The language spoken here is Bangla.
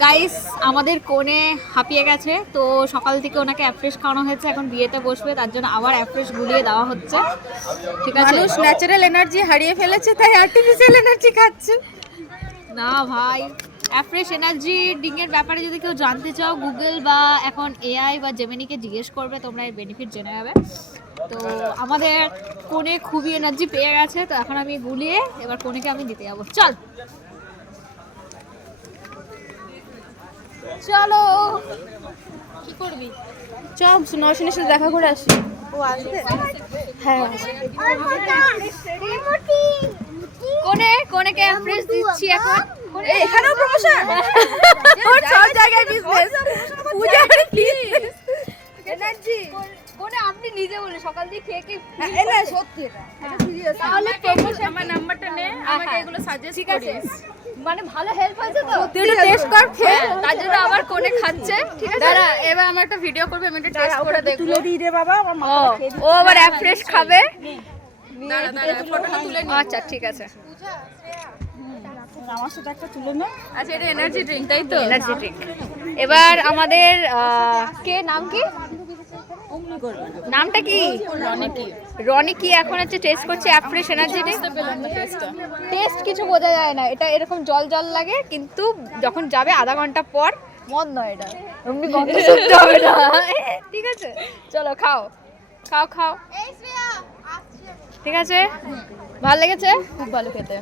গাইস আমাদের কোণে হাঁপিয়ে গেছে, তো সকাল থেকে ওনাকে অ্যাফ্রেশ খাওয়ানো হয়েছে, এখন বিয়েতে বসবে, তার জন্য আবার অ্যাফ্রেশ গুলিয়ে দেওয়া হচ্ছে। ঠিক আছে, মানুষ ন্যাচারাল এনার্জি হারিয়ে ফেলেছে, তাই আর্টিফিশিয়াল এনার্জি খাচ্ছে। না ভাই, অ্যাফ্রেশ এনার্জি ড্রিঙ্কের ব্যাপারে যদি কেউ জানতে চাও, গুগল বা এখন এআই বা জেমিনিকে জিজ্ঞেস করবে, তোমরা এর বেনিফিট জেনে যাবে। তো আমাদের কোণে খুবই এনার্জি পেয়ে গেছে, তো এখন আমি গুলিয়ে এবার কোণেকে আমি দিতে যাবো। চল চলো, কি করবি? চল নরসিনের সাথে দেখা করে আসি। ও আসবে? হ্যাঁ কোণেকে অ্যাফ্রেশ দিচ্ছি এখন। এখানেও প্রমোশন, সব জায়গায় বিজনেস। পূজা প্লিজ এনার্জি কোণে আপনি নিজে বলে সকাল দিয়ে খেয়ে কি এনা সত্যি এটা সিরিয়াস। তাহলে প্রমোশন আমার নাম্বারটা নে, আমাকে এগুলো সাজেস্ট ঠিক আছে, করিস। মানে ভালো হেল্প হয়েছে তো। তুই একটু টেস্ট কর খেয়ে। তার জন্য আমার কোণে খাচ্ছে। ঠিক আছে, দাঁড়া, এবার আমার একটা ভিডিও করবে, আমি একটা টেস্ট করে দেখব। তুলে দিই রে বাবা, আমার ও মাথাটা খেয়ে দিচ্ছে। ও আবার অ্যাফ্রেশ খাবে। দাঁড়া ফটোটা তুলে নি। আচ্ছা ঠিক আছে, আমার সাথে একটা তুলে নে। আচ্ছা এটা এনার্জি ড্রিঙ্ক তাই তো? Energy drink. এবার আমাদের কে নাম কি, নামটা কি? রনি কি এখন হচ্ছে টেস্ট করছে অ্যাফ্রেশ এনার্জি ড্রিঙ্ক। টেস্ট কিছু বোঝা যায় না, এটা এরকম জল জল লাগে, কিন্তু যখন যাবে আধা ঘন্টা পর মন নয়, এটা এমনি গন্ধ শুনতে হবে না। ঠিক আছে, চলো খাও খাও খাও। ঠিক আছে, ভালো লেগেছে? খুব ভালো খেতে।